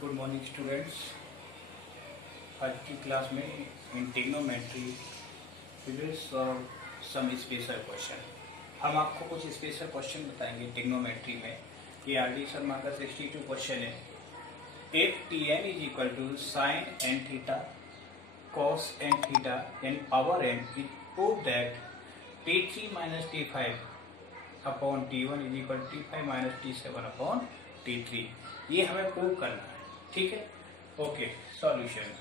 Good morning students. आज की class में in trigonometry we will solve some special question. हम आपको कुछ स्पेशल क्वेश्चन बताएंगे ट्रिग्नोमेट्री में। ये आर डी शर्मा का 62 क्वेश्चन है। If T N is equal to sine N theta cos N theta N power N is prove that T3 minus T5 upon T1 is equal T5 minus T7 upon T3। ये हमें prove करना है, ठीक है। Okay, solution.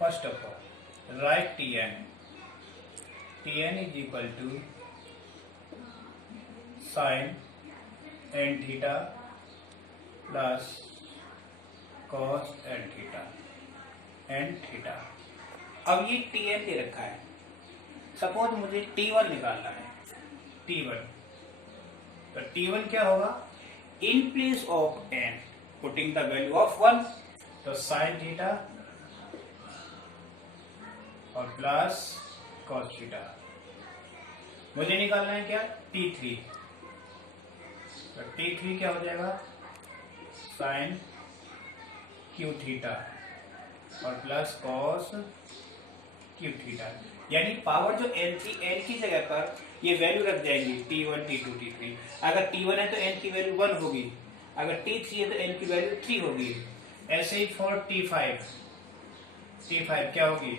First of all write Tn is equal to sine N theta plus cos N theta. अब ये Tn दे रखा है। सपोज मुझे T1 निकालना है। T1 तो T1 क्या होगा? In place of n putting the value of 1 तो साइन थीटा और प्लस कॉस थीटा। मुझे निकालना है क्या? T3 तो T3 क्या हो जाएगा? साइन क्यू थीटा और प्लस कॉस क्यू थीटा। यानी पावर जो n थी, n की जगह पर ये वैल्यू रख जाएंगी T1 T2 T3। अगर T1 है तो n की वैल्यू 1 होगी, अगर T3 है तो n की वैल्यू 3 होगी। ऐसे ही फॉर T5 क्या होगी?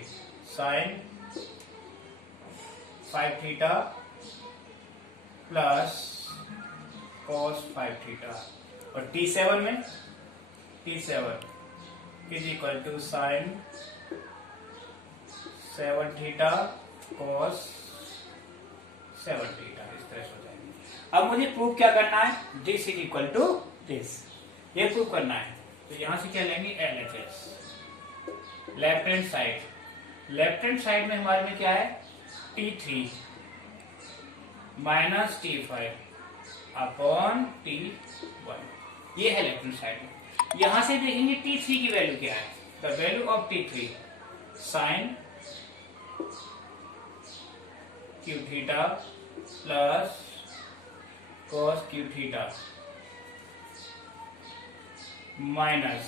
Sine 5 theta plus cos 5 theta. और T7 is equal to sine 7 theta cos 7 theta. इस तरह से हो जाएंगे। अब मुझे प्रूव क्या करना है? This is equal to this, ये प्रूव करना है। तो यहां से क्या लेंगे? LHS लेफ्ट हैंड साइड में हमारे में क्या है? T3 minus T5 upon T1। ये है लेफ्ट हैंड साइड में। यहां से देखेंगे T3 की वैल्यू क्या है। The value of T3 sine cube theta plus cos cube theta minus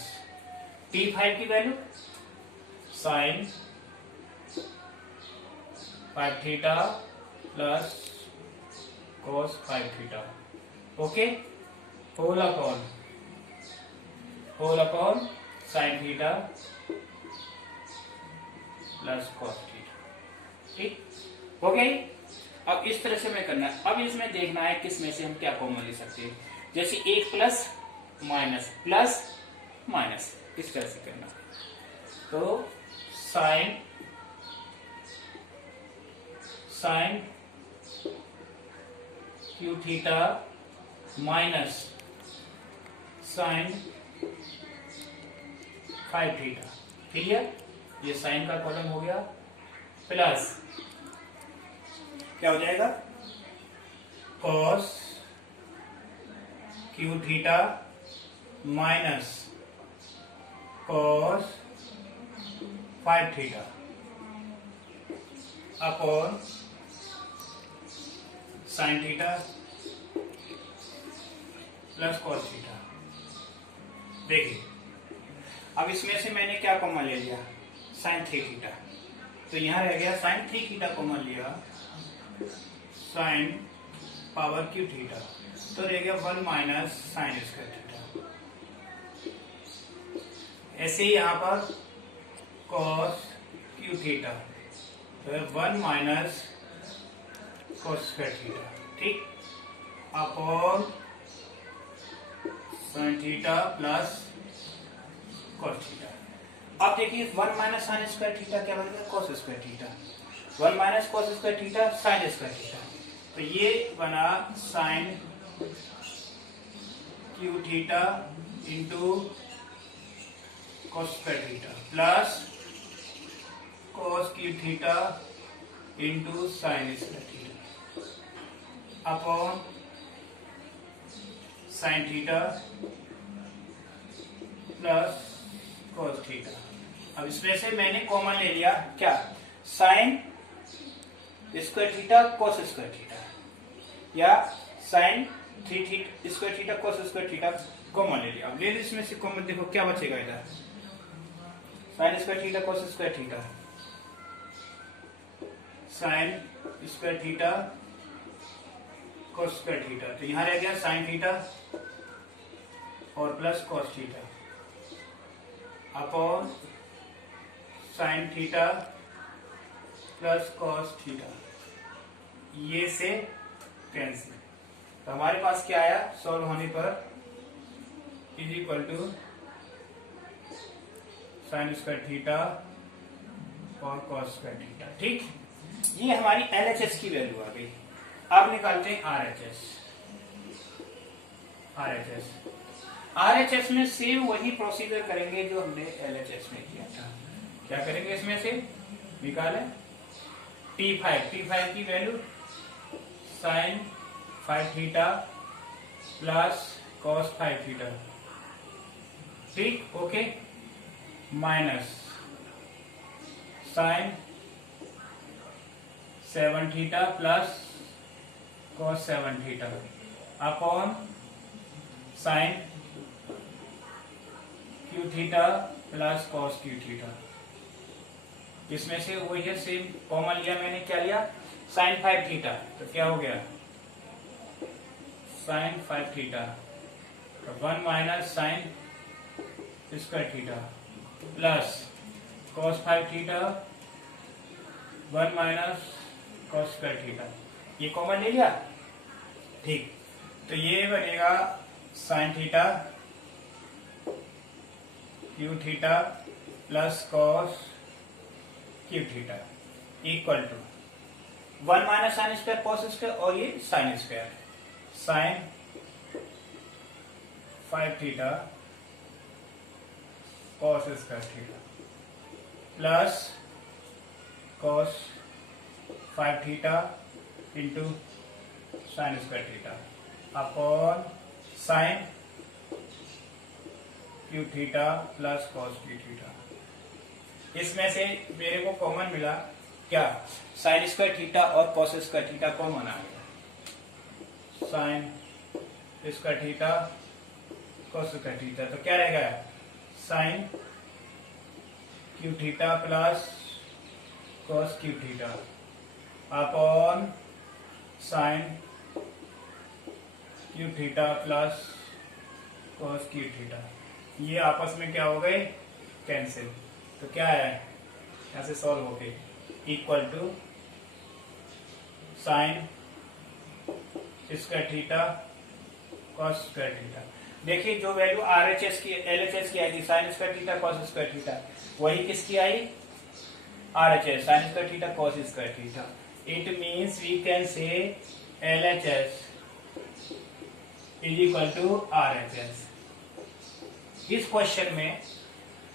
T5 की value sine 5 theta plus cos 5 theta. Okay, whole upon sine theta plus cos theta. ठीक हो गई। अब इस तरह से हमें करना है। अब इसमें देखना है किस में से हम क्या कॉमन ले सकते हैं। जैसे एक प्लस माइनस इस तरह से करना है। तो sine cube theta minus sine 5 theta. Clear? ये साइन का कॉलम हो गया प्लस क्या हो जाएगा? Cos cube theta minus cos 5 theta upon sine theta plus cos theta. देखिए, अब इसमें से मैंने क्या कॉमन ले लिया? Sine 3 theta. तो यहां रह गया साइन 3 थीटा कॉमन लिया, साइन पावर क्यू थीटा तो रह गया 1 माइनस साइन स्क्वायर थीटा। ऐसे ही यहां पर कॉस क्यू थीटा तो 1 माइनस कॉस स्क्वायर थीटा। ठीक, upon sine theta plus cos theta. अब देखिए 1 माइनस साइन स्क्वायर थीटा क्या बन गया? Cos square theta. 1 minus cos square theta sine square theta. तो ये बना sine cube theta into cos square theta plus cos cube theta into sine square theta upon sine theta plus cos theta. अब इसमें से मैंने common ले लिया क्या? Sine square theta cos square theta या sine square theta cos square theta common ले लिया। अब ले ली इसमें से कॉमन, देखो क्या बचेगा इधर, sin square theta cos square theta, sin square theta cos square theta, तो यहां रह गया sin थीटा और plus cos theta upon sin theta plus cos theta, ये से कैंसिल। तो हमारे पास क्या आया सॉल्व होने पर, is equal to sine square theta और कॉस स्क्वायर थीटा। ठीक, ये हमारी एलएचएस की वैल्यू आ गई। अब निकालते हैं आरएचएस। आरएचएस में सेम वही प्रोसीजर करेंगे जो हमने एलएचएस में किया था। क्या करेंगे, इसमें से निकालें T5 की value sine 5 theta plus cos 5 theta, ठीक, okay, minus sine 7 theta plus cos 7 theta upon sine cube theta plus cos cube theta. इसमें से वही है, सेम कॉमन लिया मैंने, क्या लिया, साइन 5 थीटा, तो क्या हो गया sine 5 theta, 1 minus sine square theta plus cos 5 theta 1 minus cos square theta, ये कॉमन ले लिया। ठीक, तो ये बनेगा sine theta cube theta plus cos cube theta equal to 1 minus sine square cos square और ये sine square, sine 5 theta cos square theta plus cos 5 theta into sine square theta upon sine cube theta plus cos cube theta. इसमें से मेरे को common मिला क्या, sine square theta और cos square theta common आ गया, sine square theta cos square theta, तो क्या रहेगा sine cube theta plus cos cube theta upon sine cube theta plus cos cube theta, ये आपस में क्या हो गए, कैंसिल। तो क्या है, यहां से सॉल्व हो गए, equal to sine square theta cos square theta. देखिए जो वैल्यू आरएचएस की एलएचएस की आई थी sine square theta cos square theta, वही किसकी आई, RHS sine square theta cos square theta. It means we can say LHS is equal to RHS. इस क्वेश्चन में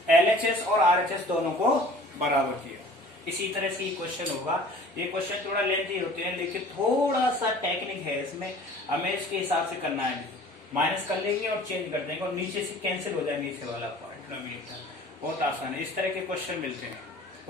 एलएचएस और आरएचएस दोनों को बराबर किया। इसी तरह से ये क्वेश्चन होगा। ये क्वेश्चन थोड़ा लेंथी होते हैं लेकिन थोड़ा सा टेक्निक है इसमें, हमें इसके हिसाब से करना है, माइनस कर लेंगे और चेंज कर देंगे और नीचे से कैंसिल हो जाएंगे नीचे वाला पार्ट, बहुत आसान है। इस तरह के क्वेश्चन मिलते हैं।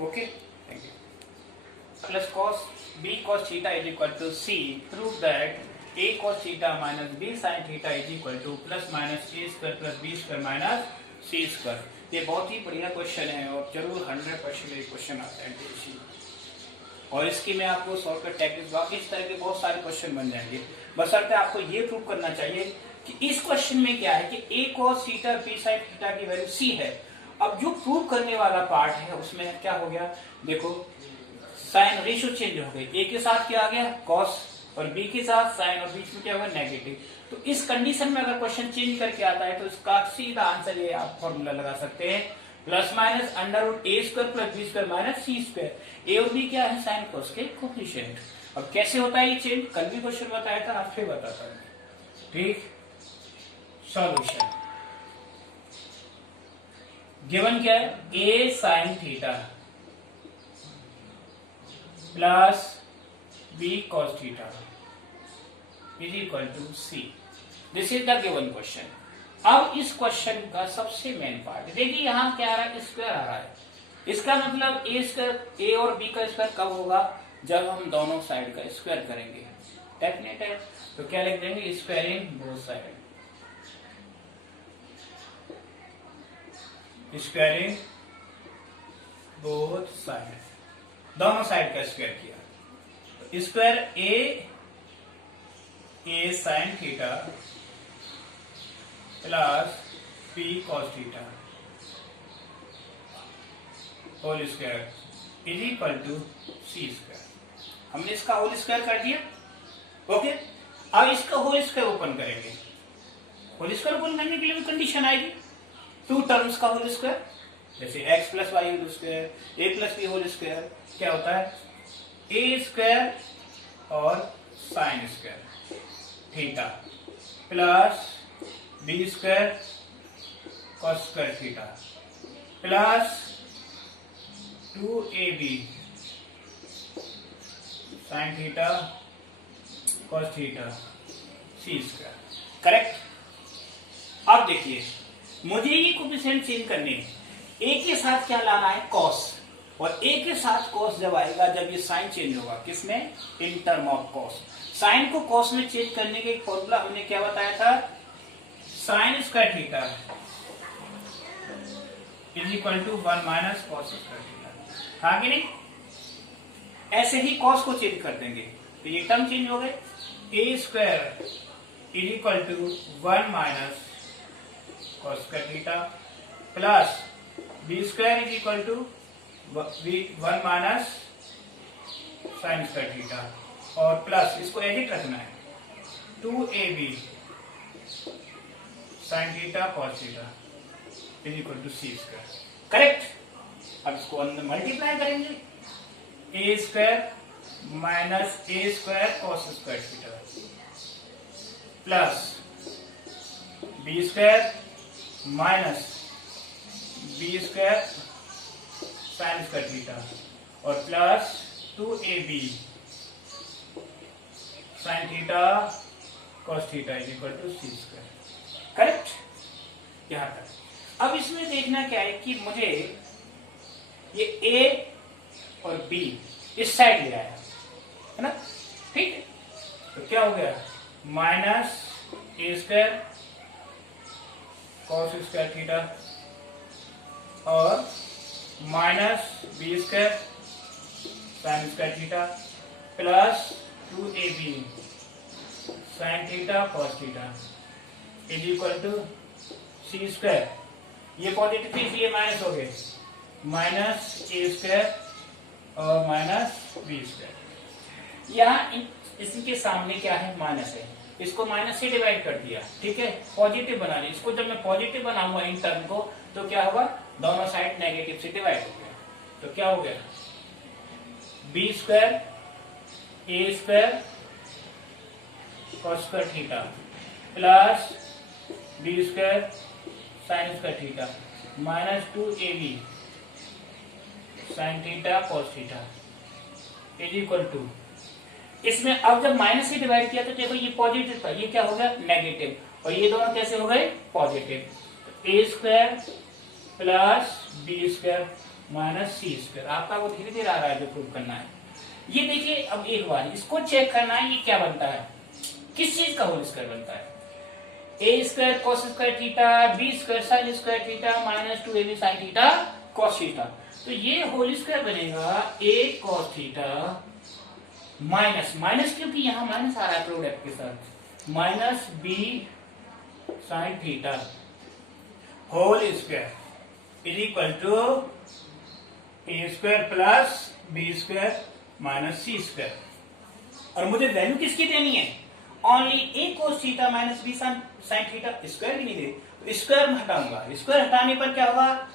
Okay, thank you. Plus cos B cos theta is equal to C, prove that A cos theta minus B sine theta is equal to plus minus A square plus B square minus C square. ये बहुत ही बढ़िया question है और जरूर 100% ये question आता है DSC। और इसकी मैं आपको शॉर्टकट टेक्निक, बाकी इस तरह के बहुत सारे क्वेश्चन बन जाएंगे, बशर्ते आपको ये प्रूव करना चाहिए कि इस क्वेश्चन में क्या है कि A cos theta B sine theta की वैल्यू सी है। अब जो प्रूव करने वाला पार्ट है उसमें क्या हो गया, देखो साइन रेशियो चेंज हो गई, ए के साथ क्या आ गया कॉस और बी के साथ साइन और बीच में क्या होगा नेगेटिव। तो इस कंडीशन में अगर क्वेश्चन चेंज करके आता है तो इसका सीधा आंसर ये आप फॉर्मूला लगा सकते हैं, plus minus under root A square plus B square minus C square. A और बी क्या है, साइन कॉस के कोफिशिएंट। अब कैसे होता है ये चेंज, कल भी क्वेश्चन बताया था, आज फिर बताता हूं। ठीक, सॉल्यूशन गिवन क्या है, A sine theta plus B cos theta is equal to C. This is the given question. अब इस क्वेश्चन का सबसे मेन पार्ट देखिए, यहां क्या आ रहा है, स्क्वायर आ रहा है। इसका मतलब ए स्क्वायर, ए और बी का स्क्वायर कब होगा, जब हम दोनों साइड का स्क्वायर करेंगे। डेफिनेट है, तो क्या लिख देंगे, squaring both side, squaring both side, दोनों साइड का स्क्वायर किया, तो square a sine theta plus b cos theta whole square is equal to C square. हमने इसका होल स्क्वायर कर दिया, ओके। अब इसका होल स्क्वायर ओपन करेंगे, होल स्क्वायर ओपन करने के लिए भी कंडीशन आएगी, टू टर्म्स का होल स्क्वायर, जैसे x plus y whole square, a plus B whole square, क्या होता है ए स्क्वायर और sine square theta plus B square cos square theta plus 2ab sine theta cos theta c square, correct. अब देखिए मुझे ये coefficient change करने हैं, ए के साथ क्या लाना है, कॉस, और ए के साथ कॉस जब आएगा जब ये साइन चेंज होगा, किसमें, in term of cos. Sine को कॉस में चेंज करने के एक फॉर्मूला हमने क्या बताया था, sine square theta is equal to 1 minus cos square theta, हाँ कि नहीं। ऐसे ही कॉस को चेंज कर देंगे तो ये टर्म चेंज हो गए, a square is equal to 1 minus cos square theta plus B square is equal to 1 minus sine square theta, और प्लस इसको एडिट रखना है 2ab sine theta cos theta is equal to C square, correct. अब इसको अंदर multiply करेंगे, a square minus A square cos square theta plus B square minus B square sine square theta और plus 2ab sine theta cos theta is equal to C square, correct. यहां तक। अब इसमें देखना क्या है कि मुझे ये ए और बी इस साइड ले आया है ना, ठीक है। तो क्या हो गया, माइनस ए स्क्वायर कॉस स्क्वायर थीटा और minus B square sine square theta plus 2ab sine theta cos theta is equal to C square. ये पॉजिटिव थी इसलिए माइनस हो गए, माइनस ए स्क्वायर और माइनस बी स्क्वायर। यहाँ इसके सामने क्या है, माइनस है, इसको माइनस से डिवाइड कर दिया, ठीक है, पॉजिटिव बना लिया। इसको जब मैं पॉजिटिव बनाऊंगा इन टर्म को तो क्या होगा, दोनों साइड नेगेटिव से डिवाइड हो गया, तो क्या हो गया, B square A square cos square theta plus B square sine square theta minus 2ab sine theta cos theta is equal to, इसमें अब जब माइनस से डिवाइड किया तो देखो ये पॉजिटिव था, ये क्या हो गया नेगेटिव, और ये दोनों कैसे हो गए positive. A square plus B square minus C square, आपका वो धीरे धीरे आ रहा है जो प्रूव करना है। ये देखिए अब एक बार इसको चेक करना है, ये क्या बनता है, किस चीज का होल स्क्वायर बनता है, a square cos square theta b square sine square theta minus 2ab sine theta cos theta. तो ये होल स्क्वायर बनेगा a cos theta minus minus, क्योंकि यहाँ माइनस आ रहा है प्रोडक्ट के साथ, minus B sine theta whole square is equal to a square plus B square minus C square. और मुझे वैल्यू किसकी देनी है, only a cos theta minus B sine theta, square भी नहीं दे, तो स्क्वायर में हटाऊंगा, स्क्वायर हटाने पर क्या होगा,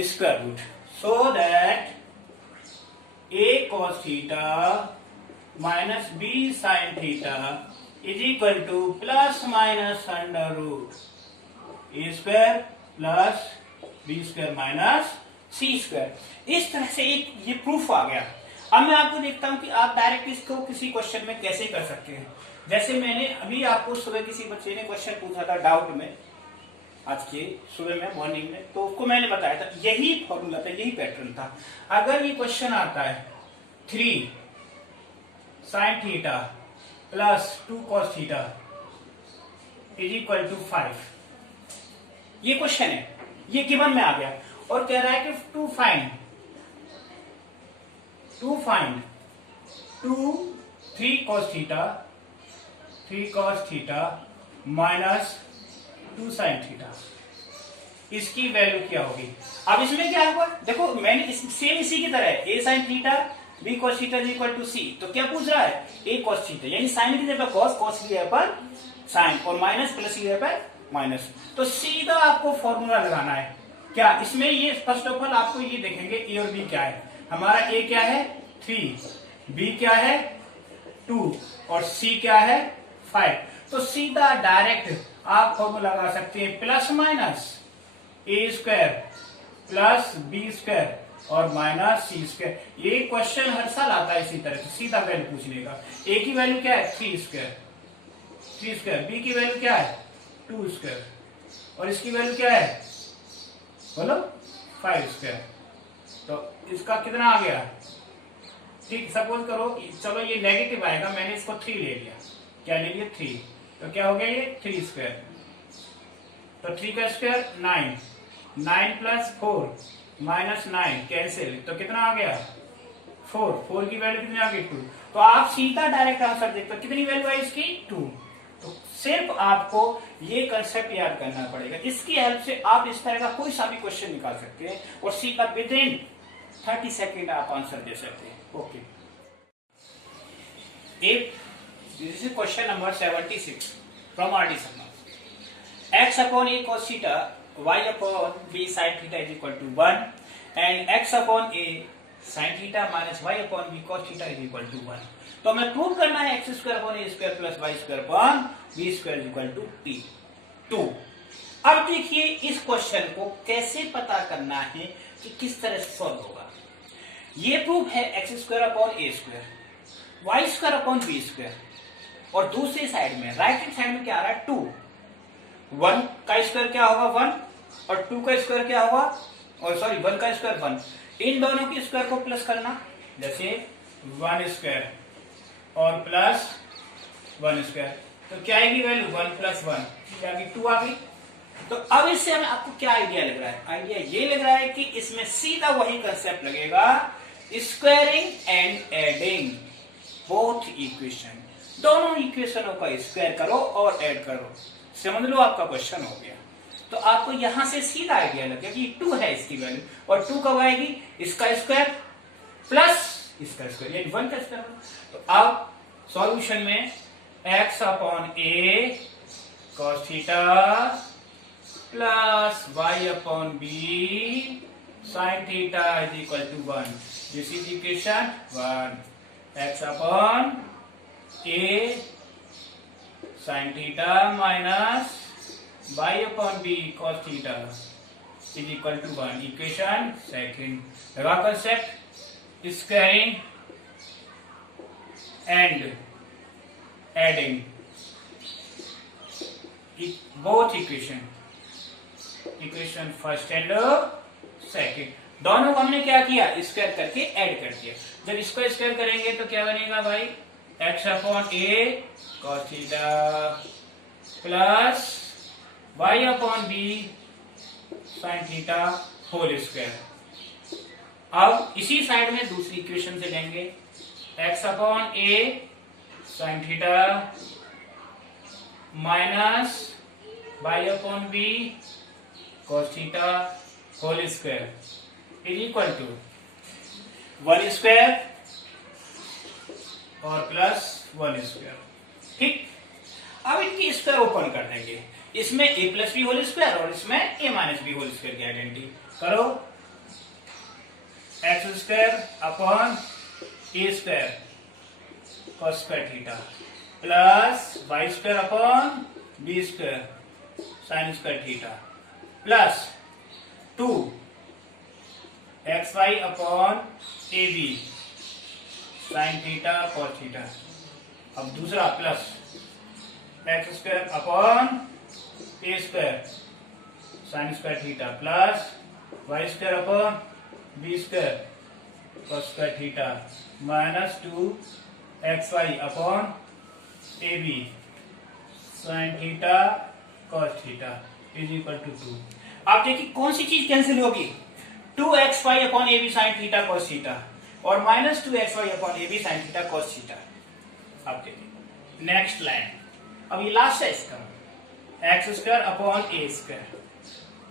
square root, so that A cos theta minus B sine theta is equal to plus minus under root A square plus B square minus C square. इस तरह से एक ये प्रूफ आ गया। अब मैं आपको देखता हूं कि आप डायरेक्ट इसको किसी क्वेश्चन में कैसे कर सकते हैं। जैसे मैंने अभी आपको सुबह किसी बच्चे ने क्वेश्चन पूछा था डाउट में, आज के सुबह में मॉर्निंग में, तो उसको मैंने बताया था यही फॉर्मूला था, यही पैटर्न था। अगर ये क्वेश्चन आता है 3 sine theta plus 2 cos theta is equal to 5। ये क्वेश्चन है, ये गिवन में आ गया और कह रहा है कि to find 3 cos theta minus 2 sin theta, इसकी वैल्यू क्या होगी। अब इसमें क्या होगा, देखो मैंने सेम इसी की तरह है, a sin theta b cos theta is equal to c। तो क्या पूछ रहा है, a cos थीटा यानी sin की जगह cos, cos की जगह पर sin और माइनस प्लस की जगह पर माइनस। तो सीधा आपको फॉर्मूला लगाना है क्या इसमें। ये फर्स्ट ऑफ ऑल आपको ये देखेंगे a और b क्या है। हमारा a क्या है 3, b क्या है 2 और c क्या है 5। तो सीधा डायरेक्ट आप फॉर्मूला लगा सकते हैं प्लस माइनस ए स्क्वायर प्लस बी स्क्वायर और माइनस सी स्क्वायर। ये क्वेश्चन हर साल आता है इसी तरह से, सीधा वैल्यू पूछ लेगा। ए की वैल्यू क्या है 3 स्क्वायर, बी की वैल्यू क्या है 2 स्क्वायर और इसकी वैल्यू क्या है बोलो 5 स्क्वायर। तो इसका कितना आ गया, ठीक सपोज करो, चलो ये नेगेटिव आएगा, मैंने इसको 3 ले लिया, क्या ले लिया 3, तो क्या हो गया ये 3 स्क्वायर, तो 3 का स्क्वायर 9 प्लस 4 माइनस 9 कैंसिल, तो कितना आ गया 4 की वैल्यू कितनी आ गई 2। तो आप सीधा डायरेक्ट आंसर देखते हो कितनी वैल्यू है इसकी 2। तो सिर्फ आपको ये कंसेप्ट याद करना पड़ेगा, इसकी हेल्प से आप इस तरह का कोई सा भी क्वेश्चन निकाल सकते हैं और सीधा विद इन 30 सेकेंड आप आंसर दे सकते हैं। Okay, this is question number 76 from R D Sharma. x upon a cos theta y upon b sin theta is equal to 1 and x upon a sin theta minus y upon b cos theta is equal to 1। तो हमें prove करना है x square upon a square plus y square upon b square is equal to t 2। अब देखिए इस question को कैसे पता करना है कि किस तरह से सॉल्व होगा। ये प्रूफ है x square upon a square y square upon b square और दूसरी साइड में राइट हैंड साइड में क्या आ रहा है 2। 1 का स्क्वायर क्या होगा 1 और 2 का स्क्वायर क्या होगा, और सॉरी 1 का स्क्वायर 1। इन दोनों के स्क्वायर को प्लस करना, जैसे 1 स्क्वायर और प्लस 1 स्क्वायर, तो क्या आएगी वैल्यू 1 प्लस 1 क्या आ गई 2 आ गई। तो अब इससे हमें आपको क्या आइडिया लग रहा है, आइडिया ये लग रहा है कि इसमें सीधा वही कंसेप्ट लगेगा, squaring and adding both equation. दोनों इक्वेशनों का स्क्वायर करो और ऐड करो, समझ लो आपका क्वेश्चन हो गया। तो आपको यहां से सीधा आइडिया लग गया कि 2 है इसकी वैल्यू और 2 कब आएगी, इसका स्क्वायर प्लस इसका स्क्वायर यानी 1 का स्क्वायर। तो अब सॉल्यूशन में x upon a cos theta plus y upon b sin theta is equal to 1। This is equation 1। x upon a sin theta minus y upon b cos theta is equal to 1। Equation second लगा concept squaring and adding both equation first and second दोनों को हमने क्या किया square करके add कर दिया। जब इसको स्क्वायर करेंगे तो क्या बनेगा भाई x upon a cos theta plus y upon b sin theta whole square. अब इसी साइड में दूसरी इक्वेशन से लेंगे x upon a sin theta minus y upon b cos theta whole square is equal to 1 square और plus 1 square. ठीक, अब इनकी स्क्वायर ओपन कर देंगे, इसमें a plus B whole square और इसमें a minus B whole square की आइडेंटिटी करो। X square upon a square cos square theta plus y square upon b square sin square theta plus 2 xy upon ab sin theta cos theta. अब दूसरा plus X square upon A square sine square theta plus Y square upon B square cos square theta minus 2 xy upon A B sine theta cos theta is equal to 2। आप देखिए कौन सी चीज cancel होगी, 2xy upon A B sine theta cos theta और minus 2xy upon A B sine theta cos theta. आप देखिए next line, अब ये लास्ट है इसका X square upon A square.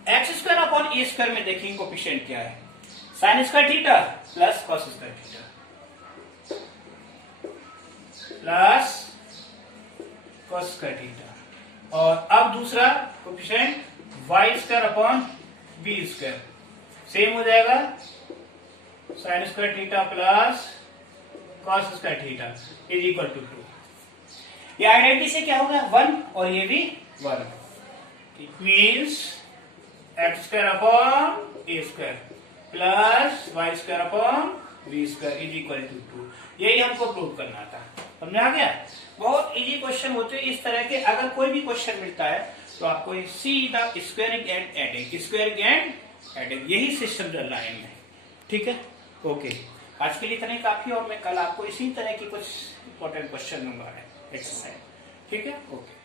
X square upon A square में देखिए कोफिशिएंट क्या है, sine square theta plus cos square theta plus cos square theta. और अब दूसरा coefficient Y square upon B square same हो जाएगा, sine square theta plus cos square theta is equal to 2। ये आइडेंटिटी से क्या होगा 1 और ये भी 1। It means X square upon A square plus Y square upon B square is equal to 2। यही हमको प्रूव करना था, समझ आ गया। बहुत इजी क्वेश्चन होते हैं इस तरह के। अगर कोई भी क्वेश्चन मिलता है तो आपको सीधा squaring and adding, squaring and adding, यही सिस्टम चल रहा है इनमें, ठीक है। ओके, आज के लिए इतने काफी और मैं कल आपको इसी तरह की कुछ इंपॉर्टेंट क्वेश्चन दूंगा एक्सरसाइज, ठीक है। ओके।